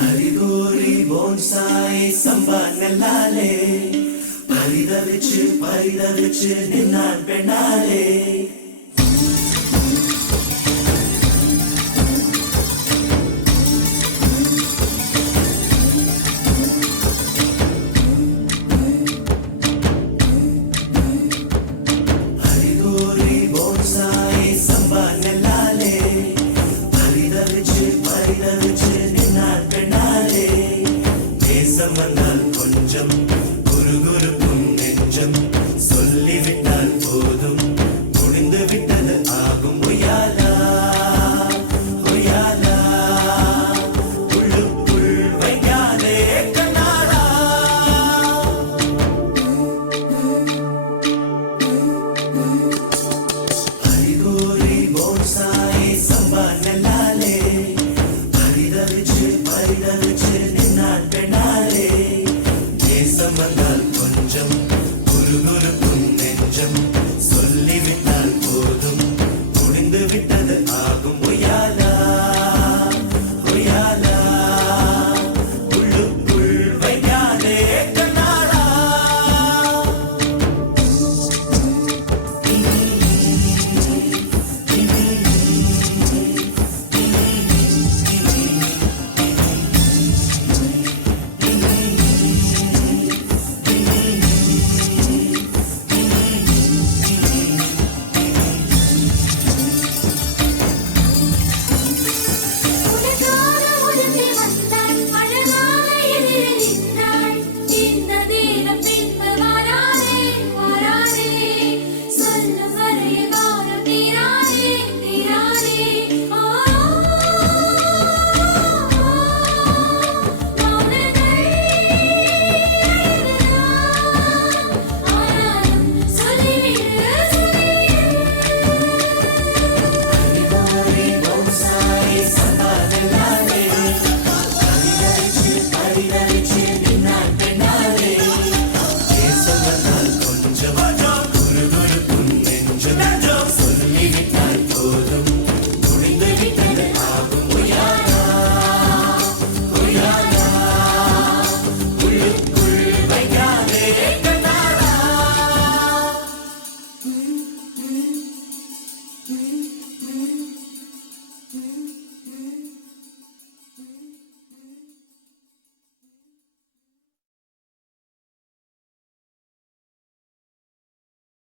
हरिगोरी bonsai संबंधलाले परिदविच निन्नान पेनाले हरिगोरी bonsai संबंधलाले परिदविच निन्नान पेनाले தேசம் வந்தால் கொஞ்சம் குறுகுறுக்கும் நெஞ்சம் சொல்லிவிட்டால் போதும் முடிந்து விட்டது ஆகும் ஒய்யாலா ஒய்யாலா உள்ளுக்குள் வைக்காதே கண்ணாடா ஹரிகோரி போன்சாய் சம்பா நெல்லாலே பரிதவிச்சு நின்னான் பெண்ணாலே தேசம் வந்தால் கொஞ்சம் குறுகுறுக்கும் நெஞ்சம்